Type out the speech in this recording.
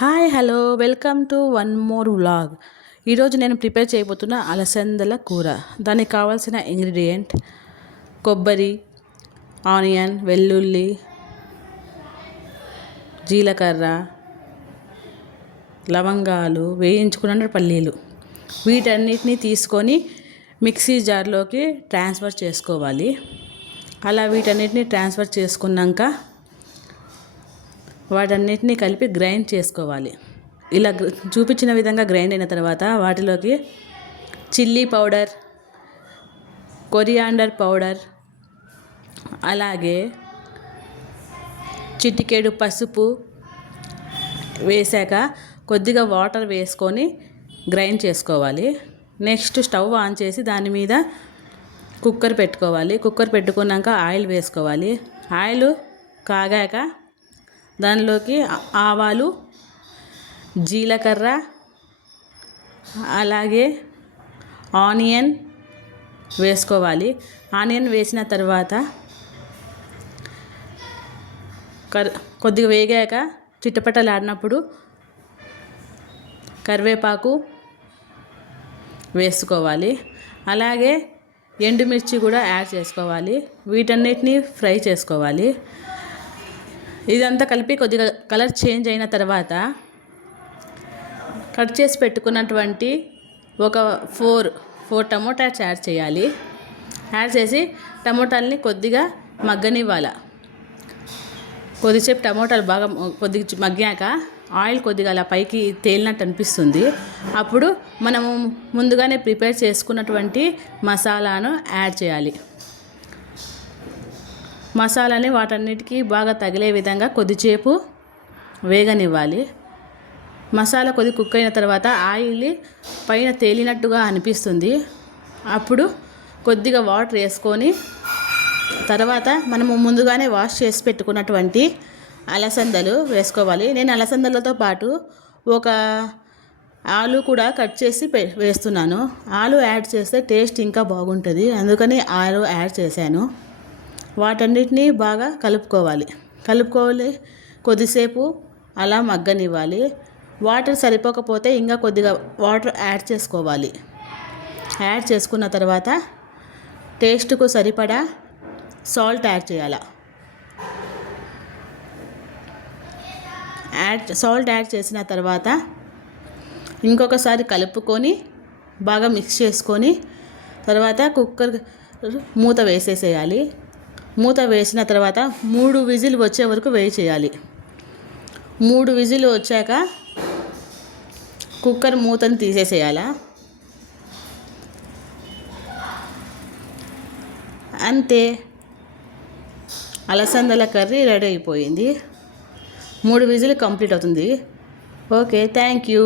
Hi hello welcome to one more vlog. ఈరోజు నేను prepare చేయబోతున్న అలసందల కూర. దానికి కావాల్సిన ఇంగ్రీడియంట్ కొబ్బరి, ఆనియన్, వెల్లుల్లి, జీలకర్ర, లవంగాలు, వేయించుకున్న పల్లీలు. వీటన్నిటిని తీసుకొని మిక్సీ జార్లోకి ట్రాన్స్ఫర్ చేసుకోవాలి. అలా వీటన్నిటిని ట్రాన్స్ఫర్ చేసుకున్నాక వాటన్నిటిని కలిపి గ్రైండ్ చేసుకోవాలి. ఇలా చూపించిన విధంగా గ్రైండ్ అయిన తర్వాత వాటిలోకి చిల్లీ పౌడర్, కొరియాండర్ పౌడర్, అలాగే చిటికెడు పసుపు వేసాక కొద్దిగా వాటర్ వేసుకొని గ్రైండ్ చేసుకోవాలి. నెక్స్ట్ స్టవ్ ఆన్ చేసి దాని మీద కుక్కర్ పెట్టుకోవాలి. కుక్కర్ పెట్టుకున్నాక ఆయిల్ వేసుకోవాలి. ఆయిల్ కాగాక దానిలోకి ఆవాలు, జీలకర్ర, అలాగే ఆనియన్ వేసుకోవాలి. ఆనియన్ వేసిన తర్వాత కొద్దిగా వేగాక చిట్టపట్టలాడినప్పుడు కరివేపాకు వేసుకోవాలి. అలాగే ఎండుమిర్చి కూడా యాడ్ చేసుకోవాలి. వీటన్నిటిని ఫ్రై చేసుకోవాలి. ఇదంతా కలిపి కొద్దిగా కలర్ చేంజ్ అయిన తర్వాత కట్ చేసి పెట్టుకున్నటువంటి ఒక ఫోర్ టమోటాస్ యాడ్ చేయాలి. యాడ్ చేసి టమోటాలని కొద్దిగా మగ్గనివ్వాలి. కొద్దిసేపు టమోటాలు బాగా కొద్దిగా మగ్గాక ఆయిల్ కొద్దిగా అలా పైకి తేలినట్టు అనిపిస్తుంది. అప్పుడు మనము ముందుగానే ప్రిపేర్ చేసుకున్నటువంటి మసాలాను యాడ్ చేయాలి. మసాలాని వాటన్నిటికీ బాగా తగిలే విధంగా కొద్దిసేపు వేగనివ్వాలి. మసాలా కొద్ది కుక్ అయిన తర్వాత ఆయిల్ పైన తేలినట్టుగా అనిపిస్తుంది. అప్పుడు కొద్దిగా వాటర్ వేసుకొని తర్వాత మనము ముందుగానే వాష్ చేసి పెట్టుకున్నటువంటి అలసందలు వేసుకోవాలి. నేను అలసందలతో పాటు ఒక ఆలు కూడా కట్ చేసి వేస్తున్నాను. ఆలు యాడ్ చేస్తే టేస్ట్ ఇంకా బాగుంటుంది, అందుకని ఆలు యాడ్ చేశాను. వాటన్నిటినీ బాగా కలుపుకోవాలి. కొద్దిసేపు అలా మగ్గనివ్వాలి. వాటర్ సరిపోకపోతే ఇంకా కొద్దిగా వాటర్ యాడ్ చేసుకోవాలి. యాడ్ చేసుకున్న తర్వాత టేస్ట్కు సరిపడా సాల్ట్ యాడ్ చేయాలి. సాల్ట్ యాడ్ చేసిన తర్వాత ఇంకొకసారి కలుపుకొని బాగా మిక్స్ చేసుకొని తర్వాత కుక్కర్ మూత వేసేసేయాలి. మూత వేసిన తర్వాత 3 విజిల్ వచ్చే వరకు వేయి చేయాలి. 3 విజిల్ వచ్చాక కుక్కర్ మూతను తీసేసేయాలి. అంతే, అలసందల కర్రీ రెడీ అయిపోయింది. 3 విజిల్ కంప్లీట్ అవుతుంది. Okay, thank you.